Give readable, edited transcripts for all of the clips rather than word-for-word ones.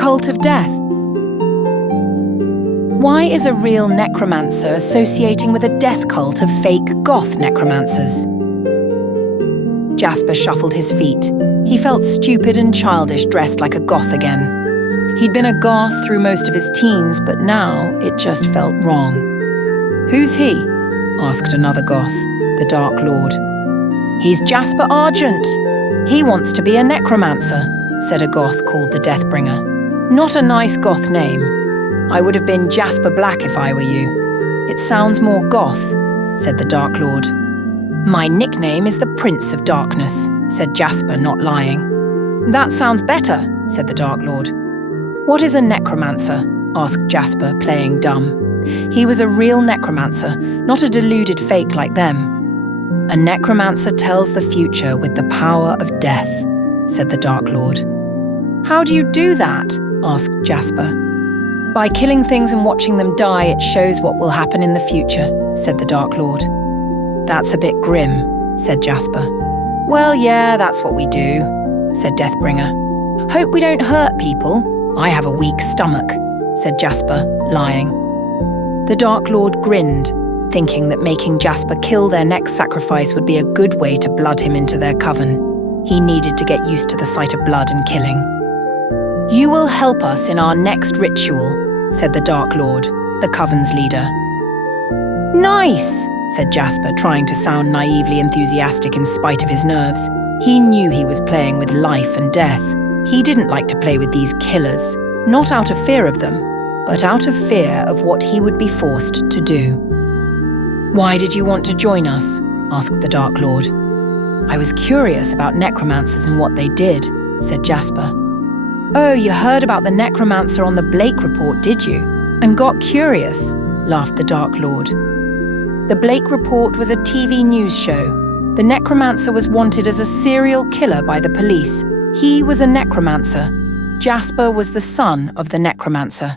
cult of death. Why is a real necromancer associating with a death cult of fake goth necromancers? Jasper shuffled his feet. He felt stupid and childish dressed like a goth again. He'd been a goth through most of his teens, but now it just felt wrong. "Who's he?" asked another goth, the Dark Lord. "He's Jasper Argent. He wants to be a necromancer," said a goth called the Deathbringer. "Not a nice goth name. I would have been Jasper Black if I were you. It sounds more goth," said the Dark Lord. "My nickname is the Prince of Darkness," said Jasper, not lying. "That sounds better," said the Dark Lord. "What is a necromancer?" asked Jasper, playing dumb. He was a real necromancer, not a deluded fake like them. "A necromancer tells the future with the power of death," said the Dark Lord. "How do you do that?" asked Jasper. "By killing things and watching them die, it shows what will happen in the future," said the Dark Lord. "That's a bit grim," said Jasper. "Well, yeah, that's what we do," said Deathbringer. "Hope we don't hurt people. I have a weak stomach," said Jasper, lying. The Dark Lord grinned, thinking that making Jasper kill their next sacrifice would be a good way to blood him into their coven. He needed to get used to the sight of blood and killing. "You will help us in our next ritual," said the Dark Lord, the coven's leader. "Nice," said Jasper, trying to sound naively enthusiastic in spite of his nerves. He knew he was playing with life and death. He didn't like to play with these killers, not out of fear of them, but out of fear of what he would be forced to do. "Why did you want to join us?" asked the Dark Lord. "I was curious about necromancers and what they did," said Jasper. "Oh, you heard about the necromancer on the Blake report, did you? And got curious," laughed the Dark Lord. The Blake report was a TV news show. The necromancer was wanted as a serial killer by the police. He was a necromancer. Jasper was the son of the necromancer.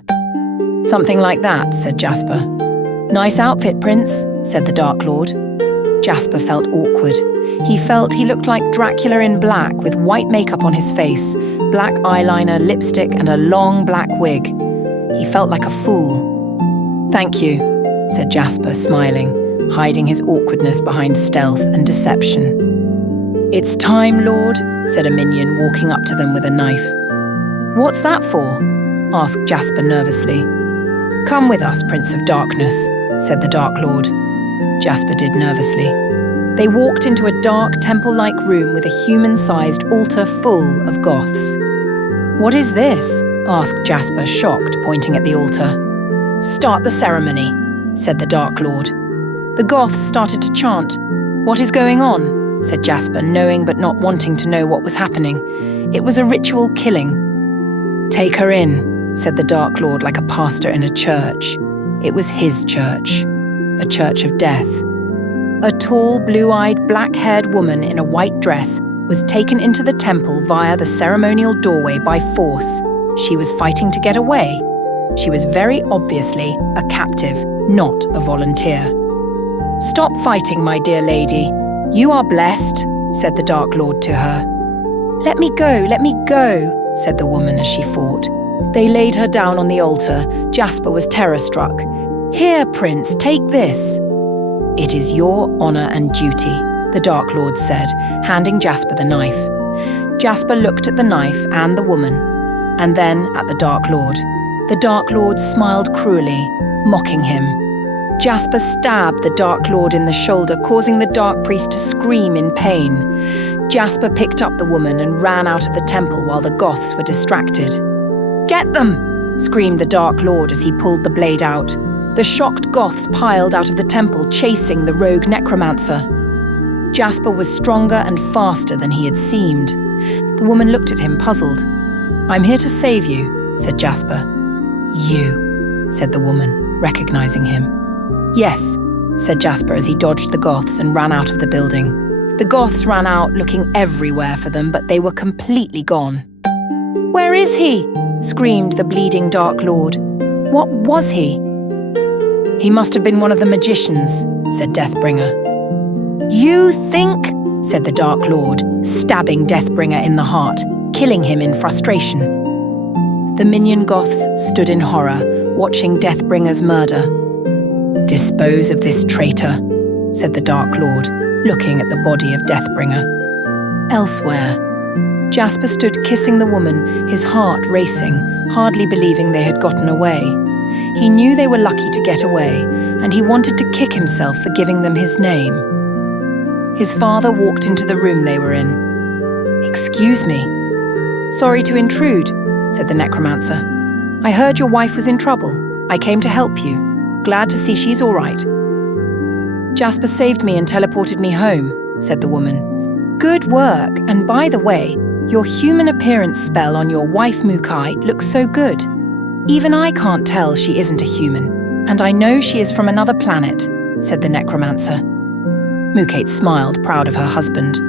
"Something like that," said Jasper. "Nice outfit, Prince," said the Dark Lord. Jasper felt awkward. He felt he looked like Dracula in black with white makeup on his face, black eyeliner, lipstick, and a long black wig. He felt like a fool. "Thank you," said Jasper, smiling, hiding his awkwardness behind stealth and deception. "It's time, Lord," said a minion, walking up to them with a knife. "What's that for?" asked Jasper nervously. "Come with us, Prince of Darkness," said the Dark Lord. Jasper did nervously. They walked into a dark temple-like room with a human-sized altar full of goths. "What is this?" asked Jasper, shocked, pointing at the altar. "Start the ceremony," said the Dark Lord. The goths started to chant. "What is going on?" said Jasper, knowing but not wanting to know what was happening. It was a ritual killing. "Take her in," said the Dark Lord like a pastor in a church. It was his church, a church of death. A tall, blue-eyed, black-haired woman in a white dress was taken into the temple via the ceremonial doorway by force. She was fighting to get away. She was very obviously a captive, not a volunteer. "Stop fighting, my dear lady. You are blessed," said the Dark Lord to her. Let me go," said the woman as she fought. They laid her down on the altar. Jasper was terror-struck. "Here, Prince, take this." "It is your honor and duty," the Dark Lord said, handing Jasper the knife. Jasper looked at the knife and the woman, and then at the Dark Lord. The Dark Lord smiled cruelly, mocking him. Jasper stabbed the Dark Lord in the shoulder, causing the Dark Priest to scream in pain. Jasper picked up the woman and ran out of the temple while the Goths were distracted. "Get them!" screamed the Dark Lord as he pulled the blade out. The shocked Goths piled out of the temple, chasing the rogue necromancer. Jasper was stronger and faster than he had seemed. The woman looked at him, puzzled. "I'm here to save you," said Jasper. "You," said the woman, recognizing him. "Yes," said Jasper as he dodged the Goths and ran out of the building. The Goths ran out, looking everywhere for them, but they were completely gone. "Where is he?" screamed the bleeding Dark Lord. "What was he?" "He must have been one of the magicians," said Deathbringer. "You think?" said the Dark Lord, stabbing Deathbringer in the heart, killing him in frustration. The minion goths stood in horror, watching Deathbringer's murder. "Dispose of this traitor," said the Dark Lord, looking at the body of Deathbringer. Elsewhere, Jasper stood kissing the woman, his heart racing, hardly believing they had gotten away. He knew they were lucky to get away, and he wanted to kick himself for giving them his name. His father walked into the room they were in. "Excuse me." "Sorry to intrude," said the necromancer. "I heard your wife was in trouble. I came to help you. Glad to see she's all right." "Jasper saved me and teleported me home," said the woman. "Good work, and by the way, your human appearance spell on your wife Mukai looks so good. Even I can't tell she isn't a human, and I know she is from another planet," said the necromancer. Mukate smiled, proud of her husband.